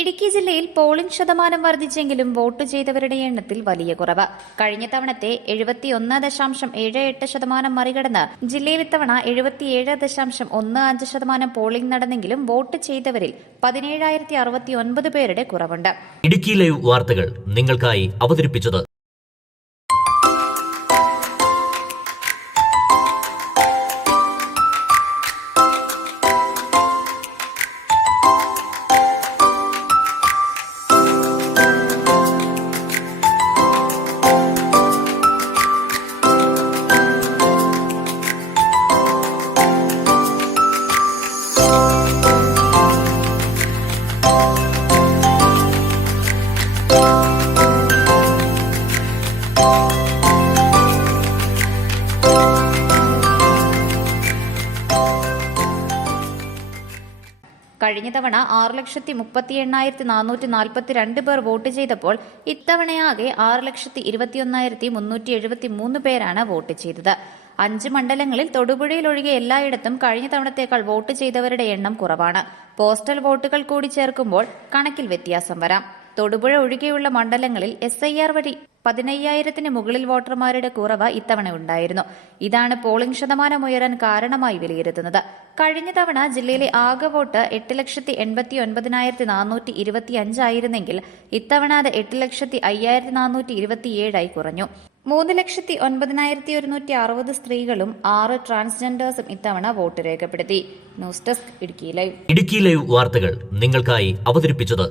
ഇടുക്കി ജില്ലയിൽ പോളിംഗ് ശതമാനം വർദ്ധിച്ചെങ്കിലും വോട്ട് ചെയ്തവരുടെ എണ്ണത്തിൽ വലിയ കുറവ്. കഴിഞ്ഞ തവണത്തെ 71.78% മറികടന്ന് ജില്ലയിൽ ഇത്തവണ 77.15% പോളിംഗ് നടന്നെങ്കിലും വോട്ട് ചെയ്തവരിൽ 17,069 പേരുടെ കുറവുണ്ട്. ഇടുക്കി ലൈവ് വാർത്തകൾ നിങ്ങൾക്കായി അവതരിപ്പിച്ചത് കഴിഞ്ഞ തവണ 6,38,442 പേർ വോട്ട് ചെയ്തപ്പോൾ ഇത്തവണയാകെ 6,21,373 പേരാണ് വോട്ട് ചെയ്തത്. 5 മണ്ഡലങ്ങളിൽ തൊടുപുഴയിൽ ഒഴികെ എല്ലായിടത്തും കഴിഞ്ഞ തവണത്തേക്കാൾ വോട്ട് ചെയ്തവരുടെ എണ്ണം കുറവാണ്. പോസ്റ്റൽ വോട്ടുകൾ കൂടി ചേർക്കുമ്പോൾ കണക്കിൽ വ്യത്യാസം വരാം. തൊടുപുഴ ഒഴികെയുള്ള മണ്ഡലങ്ങളിൽ SIR വഴി 15,000-ന് മുകളിൽ വോട്ടർമാരുടെ കുറവ് ഇത്തവണ ഉണ്ടായിരുന്നു. ഇതാണ് പോളിംഗ് ശതമാനം ഉയരാൻ കാരണമായി വിലയിരുത്തുന്നത്. കഴിഞ്ഞ തവണ ജില്ലയിലെ ആകെ വോട്ട് 8,89,425 ആയിരുന്നെങ്കിൽ ഇത്തവണ അത് 8,05,427 കുറഞ്ഞു. 3,09,160 സ്ത്രീകളും 6 ട്രാൻസ്ജെൻഡേഴ്സും ഇത്തവണ വോട്ട് രേഖപ്പെടുത്തി. News desk Idukki live. Idukki live വാർത്തകൾ നിങ്ങൾക്കായി അവതരിപ്പിച്ചത്